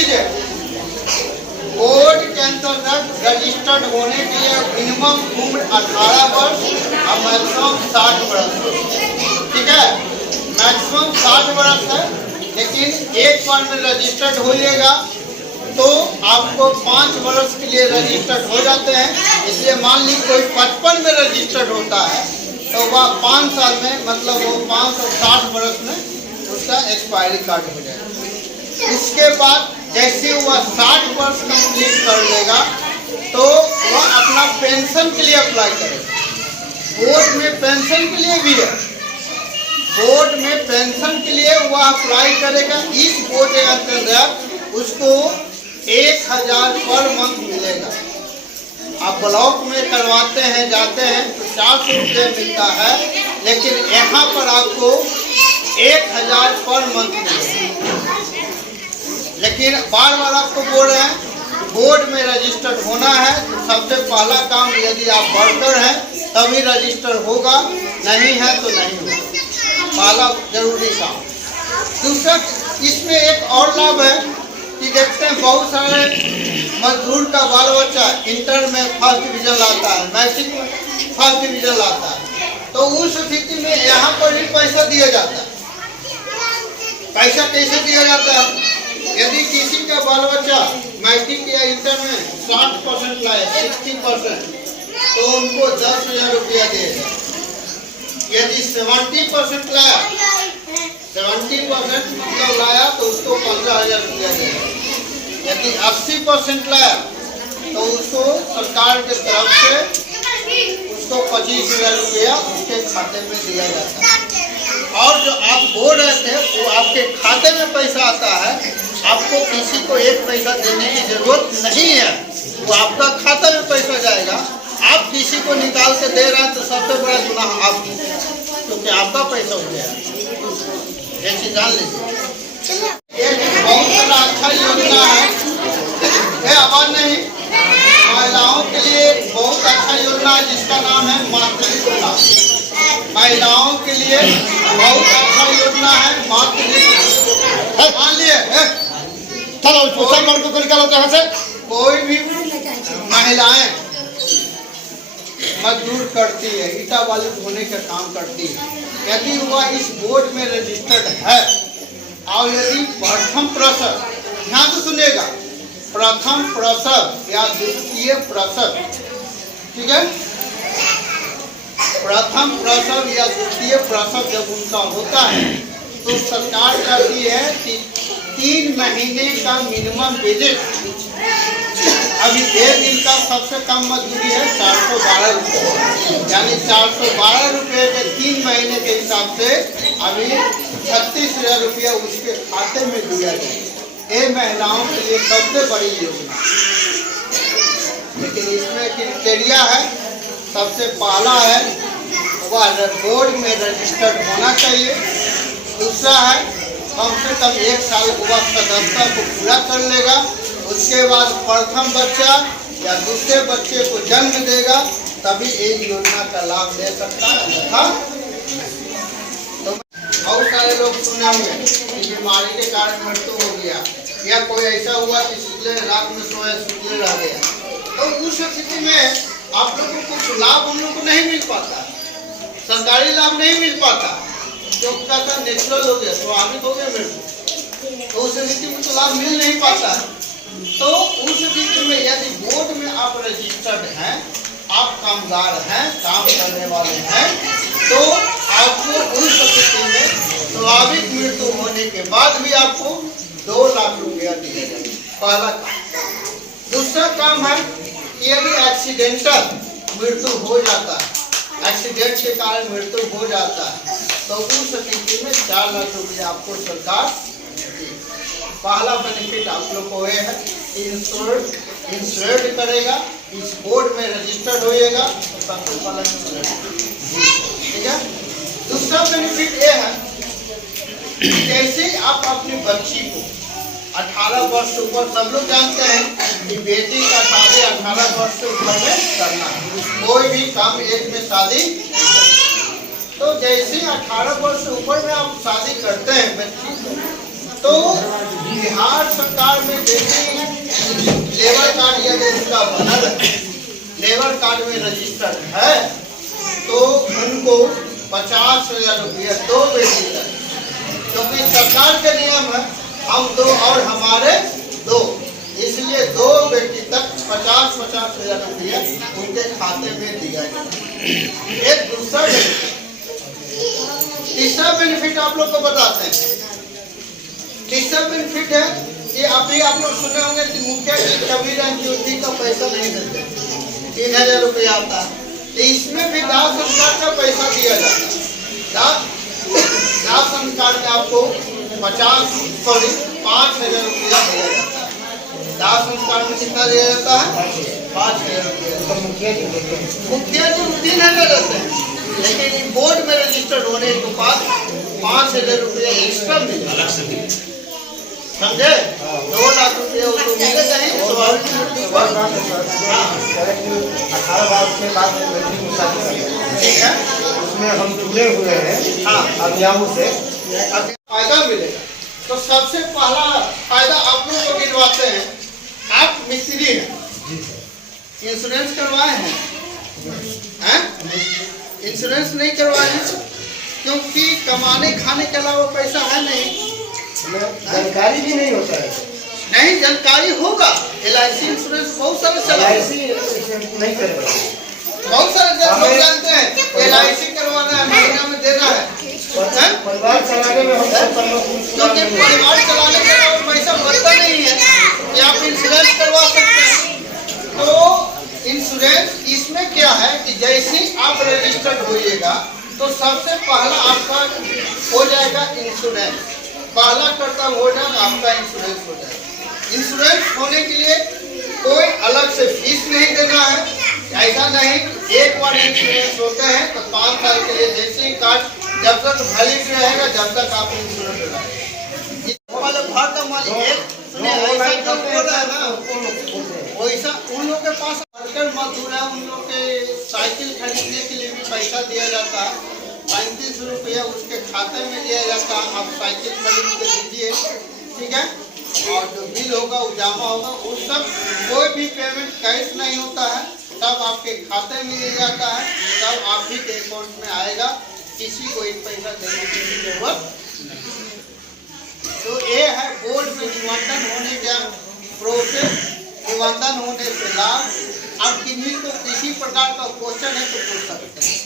लीजिए, बोर्ड के अंतर्गत रजिस्टर्ड होने के लिए मिनिमम उम्र 18 वर्ष और मैक्सिमम 60 वर्ष। ठीक है, मैक्सिमम 60 वर्ष है, लेकिन एक बार में रजिस्टर्ड होइएगा तो आपको 5 वर्ष के लिए रजिस्टर्ड हो जाते हैं। इसलिए मान लीजिए कोई 55 में रजिस्टर्ड होता है तो वह 5 साल में, मतलब वो 560 वर्ष में उसका एक्सपायरी कार्ड हो जाएगा। उसके बाद जैसे वह 60 वर्ष कंप्लीट कर लेगा तो वह अपना पेंशन के लिए अप्लाई करेगा। बोर्ड में पेंशन के लिए भी है, बोर्ड में पेंशन के लिए वह अप्लाई करेगा। इस बोर्ड के अंतर्गत उसको 1000 पर मंथ मिलेगा। आप ब्लॉक में करवाते हैं, जाते हैं तो 400 रुपये मिलता है, लेकिन यहाँ पर आपको 1000 पर मंथ मिलेगा। लेकिन बार बार आपको बोल रहे हैं बोर्ड में रजिस्टर्ड होना है तो सबसे पहला काम, यदि आप वर्कर हैं तभी रजिस्टर होगा, नहीं है तो नहीं होगा, पहला जरूरी काम। दूसरा, इसमें एक और लाभ है कि देखते हैं बहुत सारे मजदूर का बाल बच्चा इंटर में फर्स्ट डिवीजन लाता है, मैट्रिक में फर्स्ट डिवीजन लाता है, तो उस स्थिति में यहाँ पर भी पैसा दिया जाता है। पैसा कैसे दिया जाता है? यदि किसी का बाल बच्चा मैट्रिक या इंटर में 60% लाए, 60%, तो उनको 10,000 रुपया देगा। यदि 70% लाया, 70% मतलब लाया तो उसको 15,000 रुपया देगा। यदि 80% लाया तो उसको सरकार के तरफ से उसको 25,000 रुपया उसके खाते में दिया जाता है। और जो आप बोल रहे थे वो आपके खाते में पैसा आता है, आपको किसी को एक पैसा देने की जरूरत नहीं है, वो आपका खाता में पैसा जाएगा। आप किसी को निकाल के दे रहे हैं तो सबसे बड़ा गुनाह आप, क्योंकि आपका पैसा हो गया। ये चीज जान लीजिए। एक बहुत बड़ा अच्छा योजना है, आवाज नहीं, महिलाओं के लिए बहुत अच्छा योजना है जिसका नाम है मातृत्व। महिलाओं के लिए बहुत अच्छा योजना है मातृत्व। मान लिए चलो उसको निकालो यहाँ से। कोई भी महिलाएं मजदूर करती है, ईटा बालू ढोने का काम करती है, यदि वह इस बोर्ड में रजिस्टर्ड है और यदि प्रथम प्रसव, ध्यान से सुनिएगा, प्रथम प्रसव या द्वितीय प्रसव, ठीक है, प्रथम प्रसव या द्वितीय प्रसव जब उनका होता है तो सरकार कहती है कि 3 महीने का मिनिमम विजिट। अभी 1 दिन का सबसे कम मजदूरी है 412 रुपये, यानी 412 रुपये के 3 महीने के हिसाब से अभी 36,000 रुपया उसके खाते में दिया जाए। ये महिलाओं के लिए सबसे बड़ी योजना। लेकिन इसमें क्राइटेरिया है, सबसे पहला है वह बोर्ड में रजिस्टर्ड होना चाहिए। दूसरा है कम से कम 1 साल वह सदस्यता को पूरा कर लेगा, उसके बाद प्रथम बच्चा या दूसरे बच्चे को जन्म देगा, तभी इस योजना का लाभ ले सकता है। तो बहुत सारे लोग सुने होंगे कि बीमारी के कारण मृत्यु हो गया, या कोई ऐसा हुआ कि सुतले रात में सोए सुतले रह गया, तो उस स्थिति में आप लोगों को कुछ लाभ उन लोग को नहीं मिल पाता, सरकारी लाभ नहीं मिल पाता, क्योंकि कहता नेचुरल हो गया, स्वाभाविक हो गया मृत्यु, तो उस स्थिति में तो लाभ मिल नहीं पाता। तो उस स्थिति में यदि बोर्ड में आप रजिस्टर्ड हैं, आप कामगार हैं, काम करने वाले हैं, तो आपको उस स्थिति में स्वाभाविक मृत्यु होने के बाद भी आपको 2 लाख रुपया दिया जाएगा, पहला काम। दूसरा काम है यदि एक्सीडेंटल मृत्यु हो जाता है, एक्सीडेंट के कारण मृत्यु हो जाता है, तो उस स्थिति में 4 लाख रुपया आपको सरकार। पहला बेनिफिट आप लोग को ये है, इंश्योर्ड करेगा, इस बोर्ड में रजिस्टर्ड होएगा, तो सबसे पहला ठीक है। दूसरा बेनिफिट ये है, जैसे आप अपनी बच्ची को 18 वर्ष से ऊपर, सब लोग जानते हैं कि बेटी का शादी 18 वर्ष से ऊपर में करना है, कोई भी कम एज में शादी। तो जैसे 18 वर्ष से ऊपर में आप शादी करते हैं बच्ची को, तो बिहार सरकार में जैसे लेबर कार्ड या इसका बना रहे, लेबर कार्ड में रजिस्टर्ड है, तो उनको 50,000 रुपया 2 बेटी का, क्योंकि सरकार के नियम है हम 2 और हमारे 2, इसलिए 2 बेटी तक 50,000 रुपया उनके खाते में दिया जाए। एक दूसरा तीसरा बेनिफिट आप लोग को बताते हैं। तीसरा बेनिफिट है कि अभी आप लोग सुने होंगे कि मुखिया की कबीर ज्योति का पैसा नहीं देते, 3,000 रुपया आता है, तो इसमें भी दाह संस्कार का पैसा दिया जाता है। दाह संस्कार में आपको 5,000 रुपया दिया जाता है। दाह संस्कार में कितना दिया जाता है? 5,000 रुपया। मुखिया जी 3,000 रहते हैं, लेकिन बोर्ड में रजिस्टर्ड होने के बाद 5,000 रुपया एक्स्ट्रा मिलेगा, समझे? 2 लाख रुपया उसको मिलेगा ही स्वाभाविक मृत्यु पर। 18 साल के बाद ठीक है, उसमें हम जुड़े हुए हैं। हाँ, अभियानों से फायदा मिलेगा। तो सबसे पहला फायदा आप लोग को गिनवाते हैं। आप मिस्त्री हैं, इंश्योरेंस करवाए हैं? इंश्योरेंस नहीं करवाए हैं क्योंकि कमाने खाने के अलावा पैसा है नहीं, जानकारी भी नहीं होता है। नहीं जानकारी होगा। LIC इंश्योरेंस बहुत सारे चला, नहीं कर पाते। बहुत सारे लोग जानते हैं LIC करवाना है, महीना में देना है, परिवार चलाने में क्योंकि परिवार चलाने के अलावा पैसा बढ़ता नहीं है कि आप इंश्योरेंस करवा सकते हैं। तो इंश्योरेंस इसमें क्या है कि जैसे आप रजिस्टर्ड होइएगा तो सबसे पहला आपका हो जाएगा इंश्योरेंस, पहला कर्तव्य हो जाएगा आपका इंश्योरेंस हो जाएगा। इंश्योरेंस होने के लिए कोई अलग से फीस नहीं देना है, ऐसा नहीं। एक बार इंश्योरेंस होते हैं तो 5 साल के लिए जैसे ही कार्ड जब तक वैलिड रहेगा जब तक आप इंश्योरेंस लगाएंगे। वाले भाग का मालिक है, सुनिए ऐसा जो बोल रहा है ना, वैसा उन लोग के पास वर्कर मजदूर है, उन लोग के साइकिल खरीदने के लिए भी पैसा दिया जाता है, 35 रुपया उसके खाते में दिया जाता है। आप साइकिल खरीद के दीजिए, ठीक है, और जो बिल होगा वो जमा होगा, वो सब कोई भी पेमेंट कैश नहीं होता है, सब आपके खाते में दिया जाता है, सब आप ही के अकाउंट में आएगा, किसी को एक पैसा देने की जरूरत नहीं। तो ये है बोर्ड में निबंधन होने का प्रोसेस, निबंधन होने से लाभ। अब किन्हीं को किसी प्रकार का क्वेश्चन है तो पूछ सकते हैं।